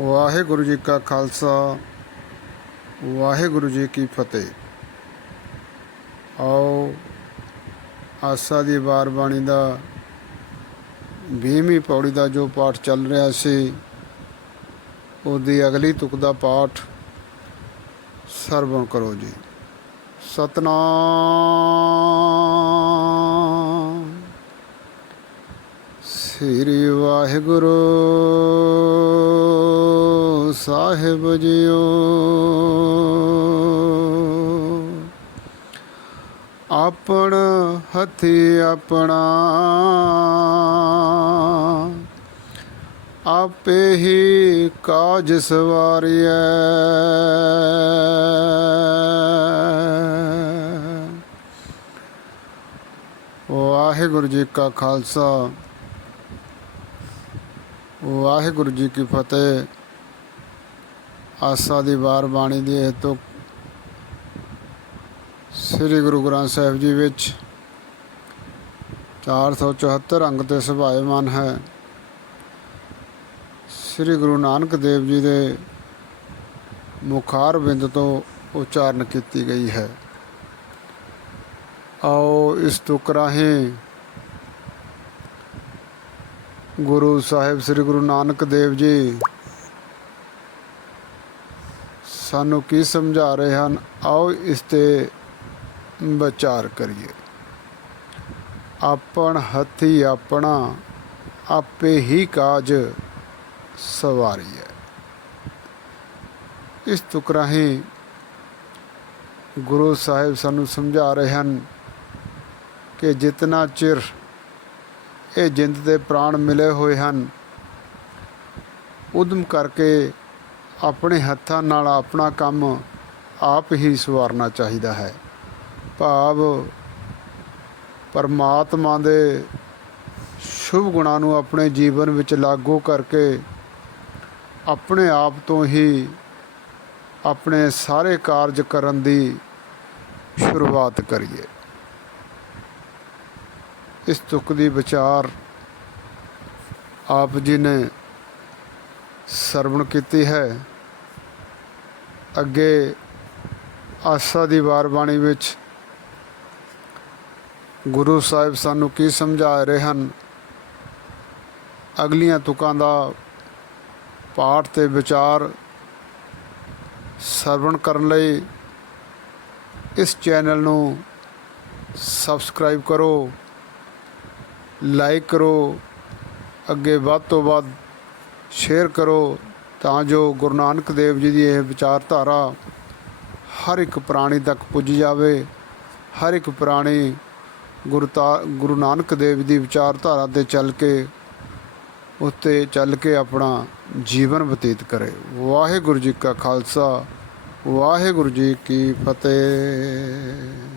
ਵਾਹਿਗੁਰੂ ਜੀ ਕਾ ਖਾਲਸਾ, ਵਾਹਿਗੁਰੂ ਜੀ ਕੀ ਫਤਿਹ। ਆਓ, ਆਸਾ ਦੀ ਵਾਰ ਬਾਣੀ ਦਾ 20ਵੀਂ ਪੌੜੀ ਦਾ ਜੋ ਪਾਠ ਚੱਲ ਰਿਹਾ ਸੀ, ਉਹਦੀ ਅਗਲੀ ਤੁਕ ਦਾ ਪਾਠ ਸਰਵਣ ਕਰੋ ਜੀ। ਸਤਨਾਮ। ਸ੍ਰੀ ਵਾਹਿਗੁਰੂ। ਸਾਹਿਬ ਜੀਓ ਆਪਣ ਹੱਥੀ ਆਪਣਾ। ਆਪੇ ਹੀ ਕਾਜ ਸਵਾਰੀਐ। ਵਾਹਿਗੁਰੂ ਜੀ ਕਾ ਖਾਲਸਾ। ਵਾਹਿਗੁਰੂ ਜੀ ਕੀ ਫਤਿਹ। ਆਸਾ ਦੀ ਵਾਰ ਬਾਣੀ ਦੀ ਇਹ ਤੋਂ ਸ੍ਰੀ ਗੁਰੂ ਗ੍ਰੰਥ ਸਾਹਿਬ ਜੀ ਵਿੱਚ 474 ਅੰਗ ਤੇ ਸੁਭਾਏਮਾਨ ਹੈ। ਸ੍ਰੀ ਗੁਰੂ ਨਾਨਕ ਦੇਵ ਜੀ ਦੇ ਮੁਖਾਰ ਬਿੰਦ ਤੋਂ ਉਚਾਰਨ ਕੀਤੀ ਗਈ ਹੈ। ਆਓ ਇਸ ਤੁਕ ਰਾਹੀਂ ਗੁਰੂ ਸਾਹਿਬ ਸ੍ਰੀ ਗੁਰੂ ਨਾਨਕ ਦੇਵ ਜੀ ਸਾਨੂੰ ਕੀ ਸਮਝਾ ਰਹੇ ਹਨ, ਆਓ ਇਸ ਤੇ ਵਿਚਾਰ ਕਰੀਏ। ਆਪਣ ਹੱਥੀ ਆਪਣਾ ਆਪੇ ਹੀ ਕਾਜ ਸਵਾਰੀਐ ਇਸ ਤੁਕ ਰਾਹੀਂ ਗੁਰੂ ਸਾਹਿਬ ਸਾਨੂੰ ਸਮਝਾ ਰਹੇ ਹਨ ਕਿ ਜਿਤਨਾ ਚਿਰ ਇਹ ਜਿੰਦ ਦੇ ਪ੍ਰਾਣ ਮਿਲੇ ਹੋਏ ਹਨ, ਉਦਮ ਕਰਕੇ ਆਪਣੇ ਹੱਥਾਂ ਨਾਲ ਆਪਣਾ ਕੰਮ ਆਪ ਹੀ ਸਵਾਰਨਾ ਚਾਹੀਦਾ ਹੈ। ਭਾਵ ਪਰਮਾਤਮਾ ਦੇ ਸ਼ੁਭ ਗੁਣਾਂ ਨੂੰ ਆਪਣੇ ਜੀਵਨ ਵਿੱਚ ਲਾਗੂ ਕਰਕੇ ਆਪਣੇ ਆਪ ਤੋਂ ਹੀ ਆਪਣੇ ਸਾਰੇ ਕਾਰਜ ਕਰਨ ਦੀ ਸ਼ੁਰੂਆਤ ਕਰੀਏ। ਇਸ ਤੁਕ ਦੀ ਵਿਚਾਰ ਆਪ ਜੀ ਨੇ ਸਰਵਣ ਕੀਤੀ ਹੈ। ਅੱਗੇ ਆਸਾ ਦੀ ਵਾਰ ਬਾਣੀ ਵਿੱਚ ਗੁਰੂ ਸਾਹਿਬ ਸਾਨੂੰ ਕੀ ਸਮਝਾ ਰਹੇ ਹਨ? ਅਗਲੀਆਂ ਤੁਕਾਂ ਦਾ ਪਾਠ ਤੇ ਵਿਚਾਰ ਸਰਵਣ ਕਰਨ ਲਈ ਇਸ ਚੈਨਲ ਨੂੰ ਸਬਸਕ੍ਰਾਈਬ ਕਰੋ, ਲਾਈਕ ਕਰੋ, ਅੱਗੇ ਵੱਧ ਤੋਂ ਵੱਧ ਸ਼ੇਅਰ ਕਰੋ। ਤਾਂ ਜੋ ਗੁਰੂ ਨਾਨਕ ਦੇਵ ਜੀ ਦੀ ਇਹ ਵਿਚਾਰਧਾਰਾ ਹਰ ਇੱਕ ਪ੍ਰਾਣੀ ਤੱਕ ਪੁੱਜ ਜਾਵੇ, ਹਰ ਇੱਕ ਪ੍ਰਾਣੀ ਗੁਰਤਾ ਗੁਰੂ ਨਾਨਕ ਦੇਵ ਦੀ ਵਿਚਾਰਧਾਰਾ ਤੇ ਚੱਲ ਕੇ, ਉੱਤੇ ਚੱਲ ਕੇ ਆਪਣਾ ਜੀਵਨ ਬਤੀਤ ਕਰੇ। ਵਾਹਿਗੁਰੂ ਜੀ ਕਾ ਖਾਲਸਾ, ਵਾਹਿਗੁਰੂ ਜੀ ਕੀ ਫਤਿਹ।